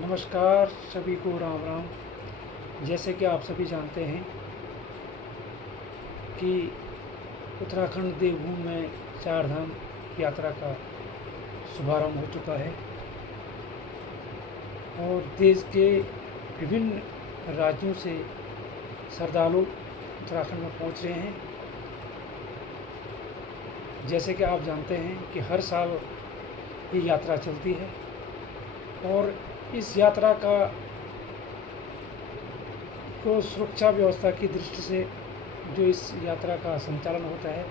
नमस्कार सभी को राम राम। जैसे कि आप सभी जानते हैं कि उत्तराखंड देवभूमि में चार धाम यात्रा का शुभारंभ हो चुका है और देश के विभिन्न राज्यों से श्रद्धालु उत्तराखंड में पहुंच रहे हैं। जैसे कि आप जानते हैं कि हर साल ये यात्रा चलती है और इस यात्रा को सुरक्षा व्यवस्था की दृष्टि से जो इस यात्रा का संचालन होता है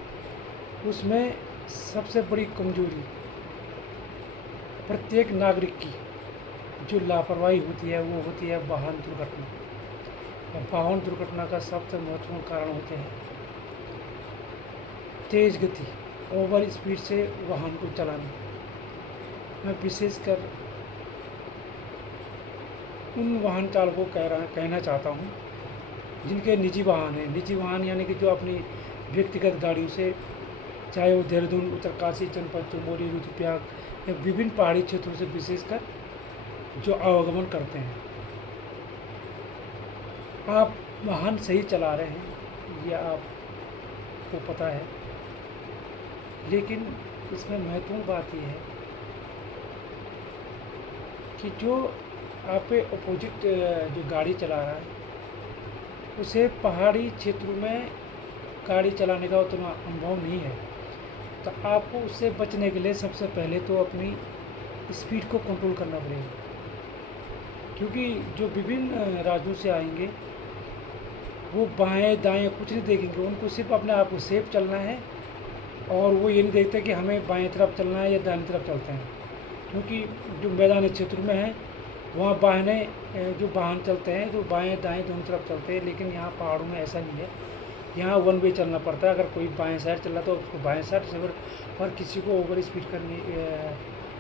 उसमें सबसे बड़ी कमजोरी प्रत्येक नागरिक की जो लापरवाही होती है वो होती है वाहन दुर्घटना। और वाहन दुर्घटना का सबसे महत्वपूर्ण कारण होते हैं तेज़ गति, ओवर स्पीड से वाहन को चलाना। मैं विशेषकर उन वाहन चालकों को कहना चाहता हूँ जिनके निजी वाहन हैं। निजी वाहन यानी कि जो अपनी व्यक्तिगत गाड़ियों से, चाहे वो देहरादून, उत्तरकाशी, चंपारण, चमोली, रुद्रप्रयाग या विभिन्न पहाड़ी क्षेत्रों से विशेषकर जो आवागमन करते हैं। आप वाहन सही चला रहे हैं यह आपको पता है, लेकिन इसमें महत्वपूर्ण बात यह है कि जो आप पे अपोजिट जो गाड़ी चला रहा है उसे पहाड़ी क्षेत्रों में गाड़ी चलाने का उतना अनुभव नहीं है, तो आपको उससे बचने के लिए सबसे पहले तो अपनी स्पीड को कंट्रोल करना पड़ेगा। क्योंकि जो विभिन्न राज्यों से आएंगे वो बाएं दाएं कुछ नहीं देखेंगे, उनको सिर्फ अपने आप को सेफ चलना है और वो ये नहीं देखते कि हमें बाएं तरफ चलना है या दाएं तरफ चलते हैं। क्योंकि जो मैदानी क्षेत्र में है वहाँ जो वाहन चलते हैं जो बाएं दाएं दोनों तरफ चलते हैं, लेकिन यहाँ पहाड़ों में ऐसा नहीं है। यहाँ वन वे चलना पड़ता है। अगर कोई बाएं साइड चल रहा तो उसको बाएं साइड से, और किसी को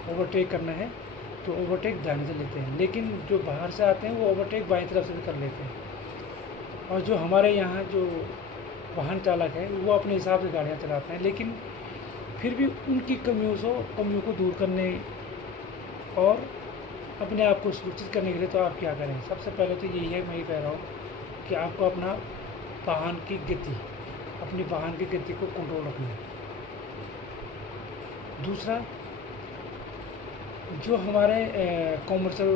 ओवरटेक करना है तो ओवरटेक दाएं से लेते हैं। लेकिन जो बाहर से आते हैं वो ओवरटेक बाएं तरफ से भी कर लेते हैं। और जो हमारे यहाँ जो वाहन चालक है वो अपने हिसाब से गाड़ियाँ चलाते हैं, लेकिन फिर भी उनकी कमियों को दूर करने और अपने आप को सुरक्षित करने के लिए तो आप क्या करें। सबसे पहले तो यही है, मैं ये कह रहा हूँ कि आपको अपनी वाहन की गति को कंट्रोल रखना है। दूसरा, जो हमारे कॉमर्शियल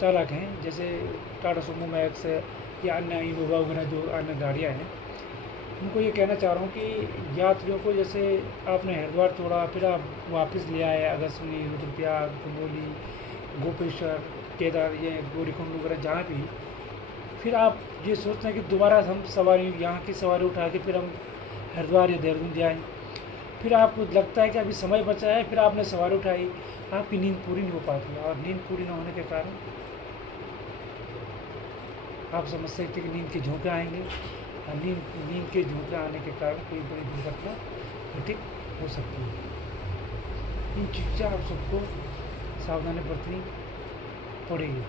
चालक हैं जैसे टाटा सुमो मैक्स या अन्य इनोवा वगैरह जो अन्य गाड़ियाँ हैं, उनको ये कहना चाह रहा हूँ कि यात्रियों को, जैसे आपने हरिद्वार छोड़ा फिर आप वापस ले आए अगस्त्यमुनि, रुद्रप्रयाग, चमोली, गोपेश्वर, केदार, ये गौरीकुंड वगैरह जहाँ भी, फिर आप ये सोचते हैं कि दोबारा हम यहाँ की सवारी उठा के फिर हम हरिद्वार या देहरादून जाएँ। फिर आपको लगता है कि अभी समय बचा है, फिर आपने सवारी उठाई, आपकी नींद पूरी नहीं हो पाती है और नींद पूरी न होने के कारण आप समझ सकते कि नींद के झोंके आएंगे। नींद के झोंके आने के कारण कोई बड़ी दुर्घटना घटित हो सकती है। इन चीज़ से आप सबको सावधानी बरतनी पड़ेगी।